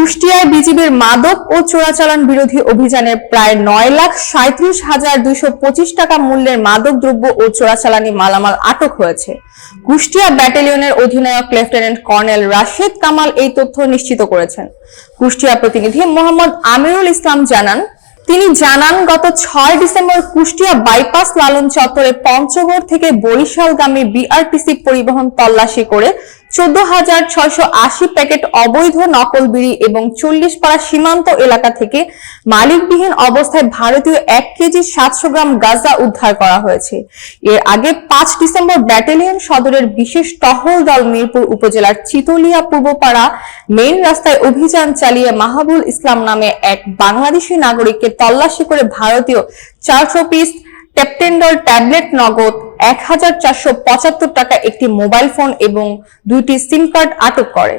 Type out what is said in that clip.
কুষ্টিয়ায় বিজিবির মাদক ও চোরাচালান বিরোধী অভিযানে প্রায় নয় লাখ সাঁত্রিশ হাজার দুইশো পঁচিশ টাকা মূল্যের মাদক দ্রব্য ও চোরাচালানি মালামাল আটক হয়েছে। কুষ্টিয়া ব্যাটালিয়নের অধিনায়ক লেফটেন্যান্ট কর্নেল রাশেদ কামাল এই তথ্য নিশ্চিত করেছেন। কুষ্টিয়া প্রতিনিধি মোহাম্মদ আমিরুল ইসলাম জানান, তিনি জানান, গত ছয় ডিসেম্বর কুষ্টিয়া বাইপাস লালন চত্বরে পঞ্চগড় থেকে বরিশালগামী বিআরটিসি পরিবহন তল্লাশি করে চোদ্দ হাজার ছয়শো আশি প্যাকেট অবৈধ নকল বিড়ি এবং চল্লিশ পাড়া সীমান্ত এলাকা থেকে মালিকবিহীন অবস্থায় ভারতীয় এক কেজি সাতশো গ্রাম গাঁজা উদ্ধার করা হয়েছে। এর আগে পাঁচ ডিসেম্বর ব্যাটালিয়ন সদরের বিশেষ টহল দল মিরপুর উপজেলার চিতলিয়া পূর্বপাড়া মেইন রাস্তায় অভিযান চালিয়ে মাহাবুল ইসলাম নামে এক বাংলাদেশি নাগরিককে তল্লাশি করে ভারতীয় চারশো পিস টেপটেন্ডল ট্যাবলেট নগদ এক হাজার চারশো পঁচাত্তর টাকা একটি মোবাইল ফোন এবং দুইটি সিম কার্ড আটক করে।